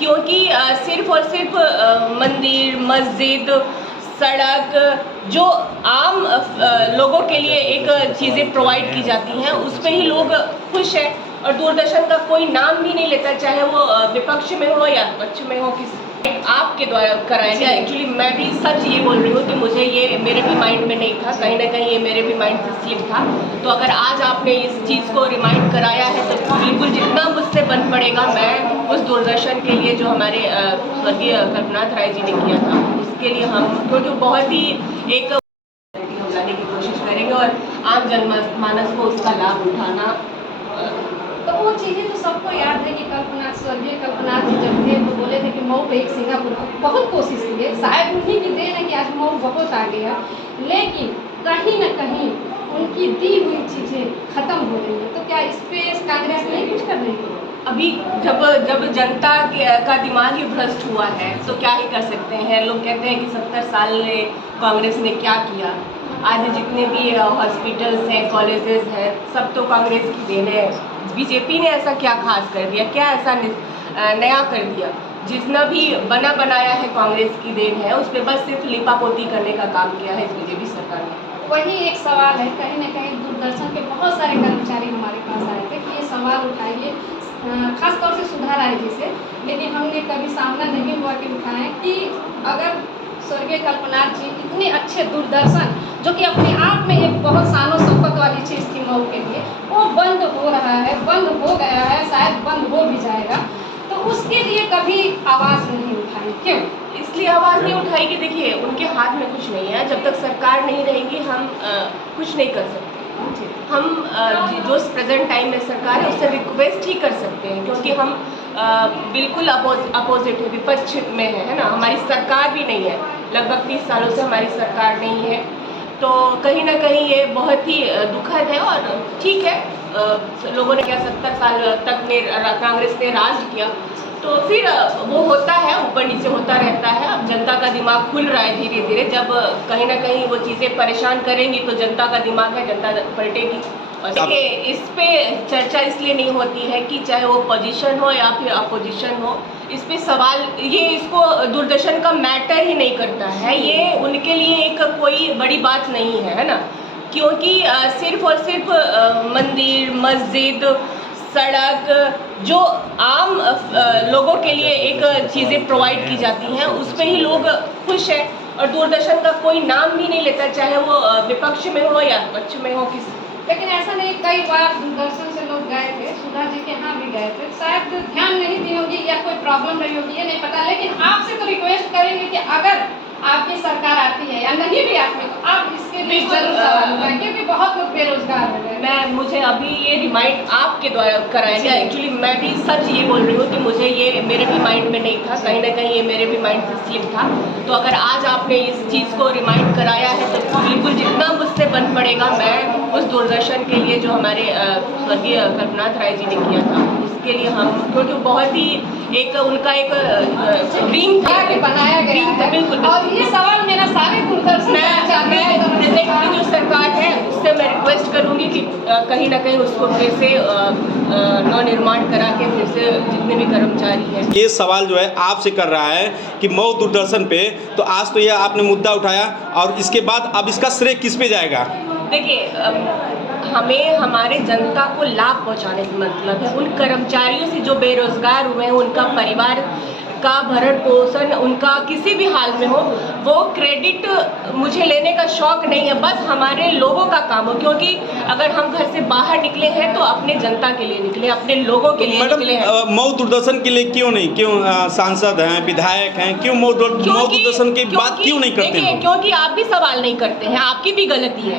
क्योंकि सिर्फ और सिर्फ मंदिर, मस्जिद, सड़क जो आम लोगों के लिए एक चीज़ें प्रोवाइड की जाती हैं उस पे ही लोग खुश हैं। और दूरदर्शन का कोई नाम भी नहीं लेता, चाहे वो विपक्ष में हो या पक्ष में हो। किस आपके द्वारा कराया गया। एक्चुअली मैं भी सच ये बोल रही हूँ कि मुझे ये मेरे भी माइंड में नहीं था, कहीं ना कहीं ये मेरे भी माइंड से स्लिप था। तो अगर आज आपने इस चीज़ को रिमाइंड कराया है तो बिल्कुल जितना मुझसे बन पड़ेगा मैं उस दूरदर्शन के लिए जो हमारे स्वर्गीय कल्पनाथ राय जी ने किया था उसके लिए हम क्योंकि बहुत ही एक हम लाने की कोशिश करेंगे और आम जनमानस को उसका लाभ उठाना। तो वो चीज़ें तो सबको याद है कि कल्पनाथ, स्वर्गीय कल्पनाथ जी जब थे तो बोले थे कि मऊ को एक सिंगापुर, बहुत कोशिश की है, शायद उन्हीं की देन है कि आज मऊ बहुत आगे है, लेकिन कहीं ना कहीं उनकी दी हुई चीज़ें खत्म हो रही है। तो क्या इस पर कांग्रेस नहीं कुछ कर रही है? अभी जब जनता का दिमाग ही भ्रष्ट हुआ है तो क्या ही कर सकते हैं। लोग कहते हैं कि 70 साल में कांग्रेस ने क्या किया। आज जितने भी हॉस्पिटल्स हैं, कॉलेजेस हैं, सब तो कांग्रेस की देन है। बीजेपी ने ऐसा क्या खास कर दिया, क्या ऐसा नया कर दिया? जितना भी बना बनाया है कांग्रेस की देन है, उस पर बस सिर्फ लिपापोती करने का काम किया है इस बीजेपी सरकार ने। वही एक सवाल है, कहीं ना कहीं दूरदर्शन के बहुत सारे कर्मचारी हमारे पास आए थे कि ये सवाल उठाइए, खासतौर से सुधार आए जिसे, लेकिन हमने कभी सामना नहीं हुआ कि उठाएं कि अगर स्वर्गीय कल्पनाथ जी इतने अच्छे दूरदर्शन जो कि अपने आप में एक बहुत शानो शौकत वाली चीज़ थी मऊ के लिए, वो बंद हो रहा है, बंद हो गया है, शायद बंद हो भी जाएगा, तो उसके लिए कभी आवाज़ नहीं उठाई। क्यों? इसलिए आवाज़ नहीं उठाई कि देखिए उनके हाथ में कुछ नहीं है। जब तक सरकार नहीं रहेगी हम कुछ नहीं कर सकते। हम जो प्रेजेंट टाइम में सरकार है उससे रिक्वेस्ट ही कर सकते हैं, क्योंकि हम बिल्कुल अपोजिट है, विपक्ष में है ना। हमारी सरकार भी नहीं है, लगभग 30 सालों से हमारी सरकार नहीं है। तो कहीं ना कहीं ये बहुत ही दुखद है। और ठीक है, लोगों ने क्या 70 साल तक कांग्रेस ने राज किया, तो फिर वो होता है, ऊपर नीचे होता रहता है। अब जनता का दिमाग खुल रहा है धीरे धीरे। जब कहीं ना कहीं वो चीज़ें परेशान करेंगी तो जनता का दिमाग है, जनता पलटेगी। और देखिए इस पे चर्चा इसलिए नहीं होती है कि चाहे वो पोजीशन हो या फिर अपोजिशन हो, इस पे सवाल ये इसको दूरदर्शन का मैटर ही नहीं करता है। ये उनके लिए एक कोई बड़ी बात नहीं है ना, क्योंकि सिर्फ और सिर्फ मंदिर, मस्जिद, सड़क जो आम लोगों के लिए एक चीज़ें प्रोवाइड की जाती हैं उस पे ही लोग खुश हैं। और दूरदर्शन का कोई नाम भी नहीं लेता, चाहे वो विपक्ष में हो या पक्ष में हो। लेकिन ऐसा नहीं, कई बार दूरदर्शन से लोग गए थे, सुधा जी के यहाँ भी गए थे, शायद ध्यान नहीं दी होगी या कोई प्रॉब्लम रही होगी, ये नहीं पता, लेकिन आपसे तो रिक्वेस्ट करेंगे कि अगर आपकी सरकार आती है या नहीं भी आती तो आप इसके लिए जरूर सवाल उठाएं, क्योंकि बहुत लोग बेरोजगार हो गए। मुझे अभी ये रिमाइंड आपके द्वारा कराया गया। एक्चुअली मैं भी सच ये बोल रही हूँ कि मुझे ये मेरे भी माइंड में नहीं था, कहीं ना कहीं ये मेरे भी माइंड से स्लिप था। तो अगर आज आपने इस चीज़ को रिमाइंड कराया है तो बिल्कुल जितना मुझसे बन पड़ेगा मैं उस दूरदर्शन के लिए जो हमारे स्वर्गीय कल्पनाथ राय जी ने किया था उसके लिए हम, क्योंकि बहुत ही एक उनका एक ड्रीम था कि बनाया गया है। बिल्कुल। और ये सवाल मेरा सारे दूरदर्शन प्रेजेंट की जो सरकार है उससे मैं रिक्वेस्ट करूंगी कि कहीं ना कहीं उसको फिर से नवनिर्माण करा के फिर से जितने भी कर्मचारी हैं। ये सवाल जो है आपसे कर रहा है कि मऊ दूरदर्शन पे, तो आज तो ये आपने मुद्दा उठाया और इसके बाद अब इसका श्रेय किस पे जाएगा? देखिए हमें हमारे जनता को लाभ पहुंचाने का मतलब है। उन कर्मचारियों से जो बेरोजगार हुए हैं उनका परिवार का भरण पोषण उनका किसी भी हाल में हो, वो क्रेडिट मुझे लेने का शौक नहीं है। बस हमारे लोगों का काम हो, क्योंकि अगर हम घर से बाहर निकले हैं तो अपने जनता के लिए निकले, अपने लोगों के लिए निकले हैं। मऊ दूरदर्शन के लिए क्यों नहीं, क्यों सांसद हैं, विधायक हैं, क्यों मऊ दूरदर्शन की बात क्यों नहीं करते? क्योंकि आप भी सवाल नहीं करते हैं, आपकी भी गलती है।